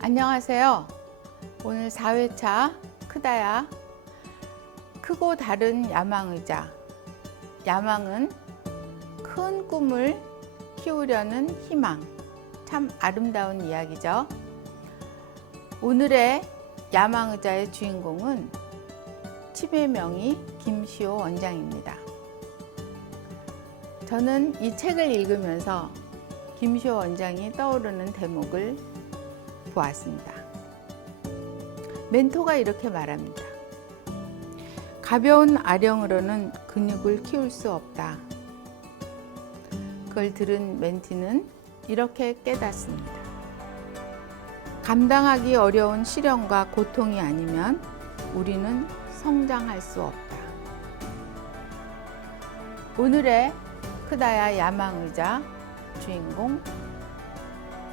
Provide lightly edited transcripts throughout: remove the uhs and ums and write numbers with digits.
안녕하세요. 오늘 4회차 크다야 크고 다른 야망의자. 야망은 큰 꿈을 키우려는 희망. 참 아름다운 이야기죠. 오늘의 야망의자의 주인공은 치매명의 김시호 원장입니다. 저는 이 책을 읽으면서 김시호 원장이 떠오르는 대목을 보았습니다. 멘토가 이렇게 말합니다. 가벼운 아령으로는 근육을 키울 수 없다. 그걸 들은 멘티는 이렇게 깨닫습니다. 감당하기 어려운 시련과 고통이 아니면 우리는 성장할 수 없다. 오늘의 크다야 야망의자 주인공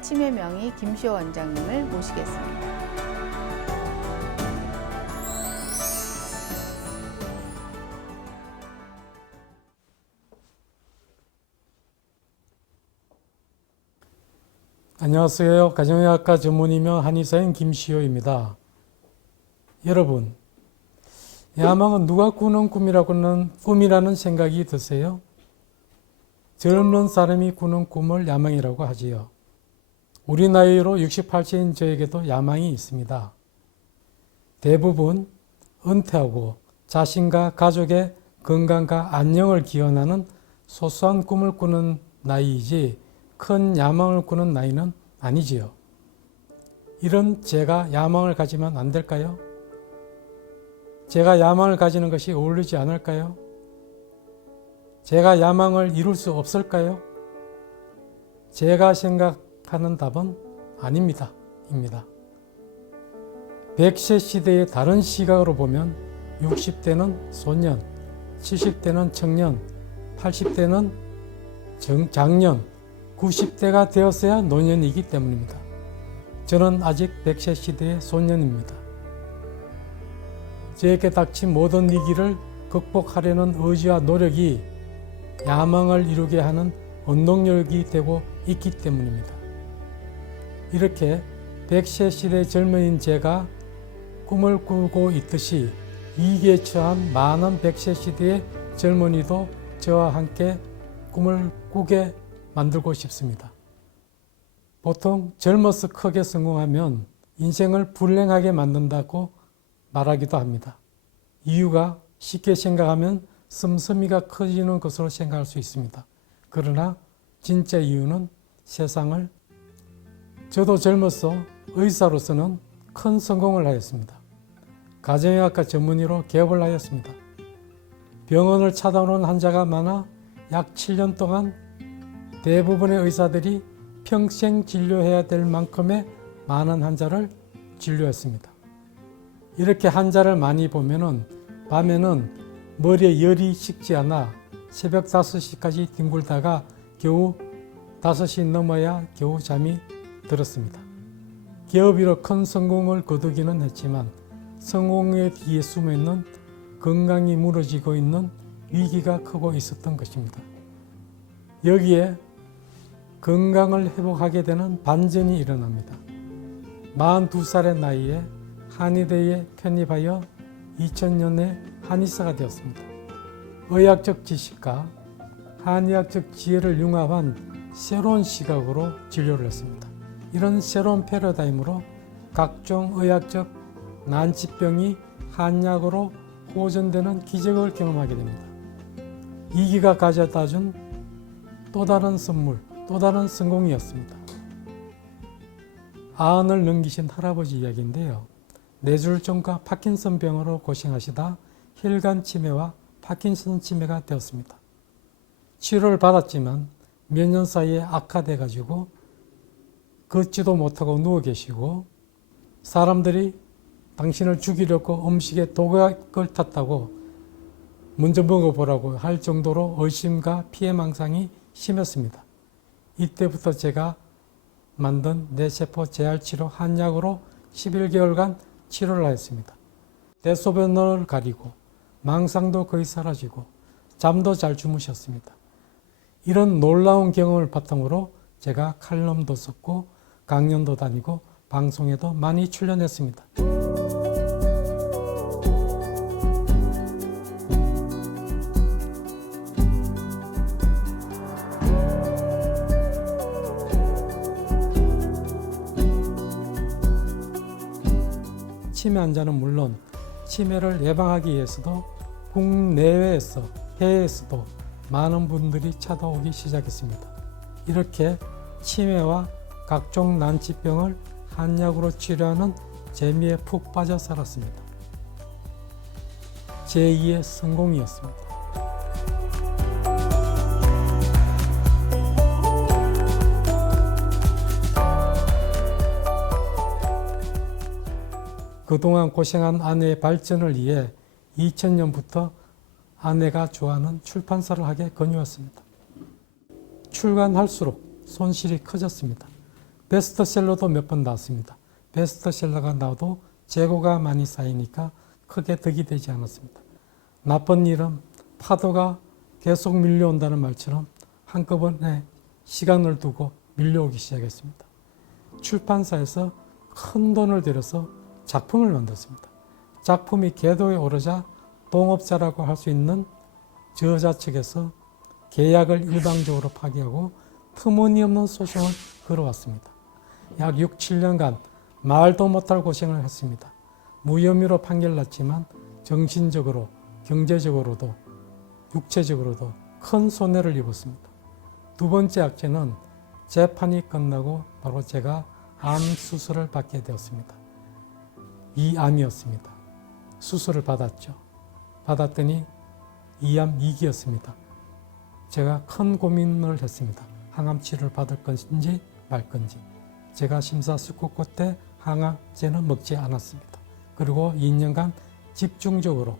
치매명의 김시호 원장님을 모시겠습니다. 안녕하세요. 가정의학과 전문의며 한의사인 김시호입니다. 여러분, 야망은 누가 꾸는 꿈이라는 생각이 드세요? 젊은 사람이 꾸는 꿈을 야망이라고 하지요. 우리 나이로 68세인 저에게도 야망이 있습니다. 대부분 은퇴하고 자신과 가족의 건강과 안녕을 기원하는 소소한 꿈을 꾸는 나이이지 큰 야망을 꾸는 나이는 아니지요. 이런 제가 야망을 가지면 안 될까요? 제가 야망을 가지는 것이 어울리지 않을까요? 제가 야망을 이룰 수 없을까요? 제가 생각하는 답은 아닙니다. 입니다. 100세 시대의 다른 시각으로 보면 60대는 소년, 70대는 청년, 80대는 장년, 90대가 되었어야 노년이기 때문입니다. 저는 아직 100세 시대의 소년입니다. 저에게 닥친 모든 위기를 극복하려는 의지와 노력이 야망을 이루게 하는 원동력이 되고 있기 때문입니다. 이렇게 100세 시대 젊은인 제가 꿈을 꾸고 있듯이 위기에 처한 많은 100세 시대의 젊은이도 저와 함께 꿈을 꾸게 만들고 싶습니다. 보통 젊어서 크게 성공하면 인생을 불행하게 만든다고 말하기도 합니다. 이유가 쉽게 생각하면 씀씀이가 커지는 것으로 생각할 수 있습니다. 그러나 진짜 이유는 저도 젊어서 의사로서는 큰 성공을 하였습니다. 가정의학과 전문의로 개업을 하였습니다. 병원을 찾아오는 환자가 많아 약 7년 동안 대부분의 의사들이 평생 진료해야 될 만큼의 많은 환자를 진료했습니다. 이렇게 환자를 많이 보면은 밤에는 머리에 열이 식지 않아 새벽 5시까지 뒹굴다가 겨우 5시 넘어야 겨우 잠이 들었습니다. 개업이로 큰 성공을 거두기는 했지만 성공의 뒤에 숨어있는 건강이 무너지고 있는 위기가 크고 있었던 것입니다. 여기에 건강을 회복하게 되는 반전이 일어납니다. 42살의 나이에 한의대에 편입하여 2000년에 한의사가 되었습니다. 의학적 지식과 한의학적 지혜를 융합한 새로운 시각으로 진료를 했습니다. 이런 새로운 패러다임으로 각종 의학적 난치병이 한약으로 호전되는 기적을 경험하게 됩니다. 위기가 가져다 준 또 다른 선물, 또 다른 성공이었습니다. 아흔을 넘기신 할아버지 이야기인데요. 뇌졸중과 파킨슨병으로 고생하시다 혈관 치매와 파킨슨 치매가 되었습니다. 치료를 받았지만 몇 년 사이에 악화돼 가지고 걷지도 못하고 누워 계시고 사람들이 당신을 죽이려고 음식에 독약을 탔다고 먼저 먹어보라고 할 정도로 의심과 피해망상이 심했습니다. 이때부터 제가 만든 뇌세포 재활 치료 한약으로 11개월간 치료를 하였습니다. 대소변을 가리고 망상도 거의 사라지고 잠도 잘 주무셨습니다. 이런 놀라운 경험을 바탕으로 제가 칼럼도 썼고 강연도 다니고 방송에도 많이 출연했습니다. 치매 환자는 물론 치매를 예방하기 위해서도 국내외에서 해외에서도 많은 분들이 찾아오기 시작했습니다. 이렇게 치매와 각종 난치병을 한약으로 치료하는 재미에 푹 빠져 살았습니다. 제2의 성공이었습니다. 그동안 고생한 아내의 발전을 위해 2000년부터 아내가 좋아하는 출판사를 하게 권유했습니다. 출간할수록 손실이 커졌습니다. 베스트셀러도 몇 번 나왔습니다. 베스트셀러가 나와도 재고가 많이 쌓이니까 크게 득이 되지 않았습니다. 나쁜 일은 파도가 계속 밀려온다는 말처럼 한꺼번에 시간을 두고 밀려오기 시작했습니다. 출판사에서 큰 돈을 들여서 작품을 만들었습니다. 작품이 궤도에 오르자 동업자라고 할 수 있는 저자 측에서 계약을 일방적으로 파기하고 터무니없는 소송을 걸어왔습니다. 약 6, 7년간 말도 못할 고생을 했습니다. 무혐의로 판결났지만 정신적으로, 경제적으로도, 육체적으로도 큰 손해를 입었습니다. 두 번째 악재는 재판이 끝나고 바로 제가 암 수술을 받게 되었습니다. 이 암이었습니다. 수술을 받았죠. 받았더니 이 암 2기였습니다. 제가 큰 고민을 했습니다. 항암 치료를 받을 건지 말 건지. 제가 심사숙고 끝에 항암제는 먹지 않았습니다. 그리고 2년간 집중적으로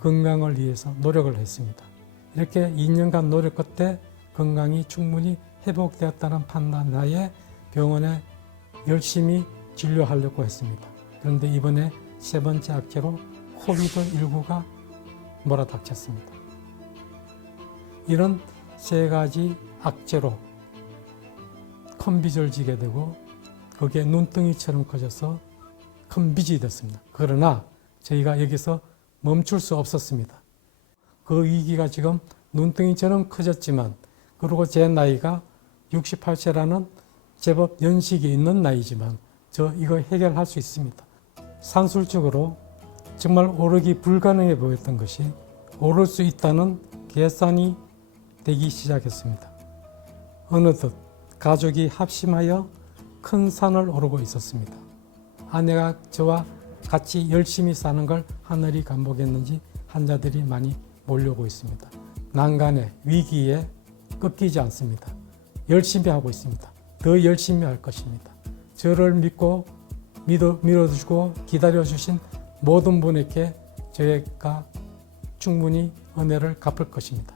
건강을 위해서 노력을 했습니다. 이렇게 2년간 노력 끝에 건강이 충분히 회복되었다는 판단 하에 병원에 열심히 진료하려고 했습니다. 그런데 이번에 세 번째 악재로 코비드19가 몰아닥쳤습니다. 이런 세 가지 악재로 큰 빚을 지게 되고 그게 눈덩이처럼 커져서 큰 빚이 됐습니다. 그러나 저희가 여기서 멈출 수 없었습니다. 그 위기가 지금 눈덩이처럼 커졌지만 그리고 제 나이가 68세라는 제법 연식이 있는 나이지만 저 이거 해결할 수 있습니다. 산술적으로 정말 오르기 불가능해 보였던 것이 오를 수 있다는 계산이 되기 시작했습니다. 어느덧 가족이 합심하여 큰 산을 오르고 있었습니다. 아내가 저와 같이 열심히 사는 걸 하늘이 간보겠는지 환자들이 많이 몰려오고 있습니다. 난간에 위기에 꺾이지 않습니다. 열심히 하고 있습니다. 더 열심히 할 것입니다. 저를 믿고 밀어주고 기다려주신 모든 분에게 저희가 충분히 은혜를 갚을 것입니다.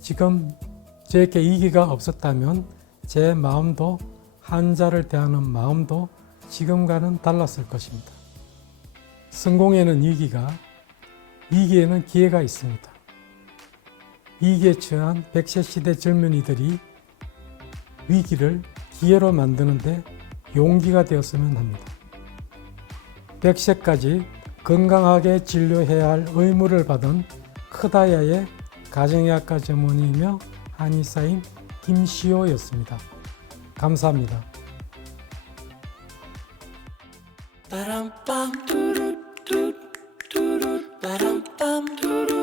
지금 저에게 위기가 없었다면 제 마음도 환자를 대하는 마음도 지금과는 달랐을 것입니다. 성공에는 위기에는 기회가 있습니다. 위기에 처한 100세 시대 젊은이들이 위기를 기회로 만드는데 용기가 되었으면 합니다. 100세까지 건강하게 진료해야 할 의무를 받은 크다야의 가정의학과 전문의이며 한의사인 김시호였습니다. 감사합니다. Ba-dum-bum, doo-doo, doo-doo, doo-doo, ba-dum-bum, doo-doo.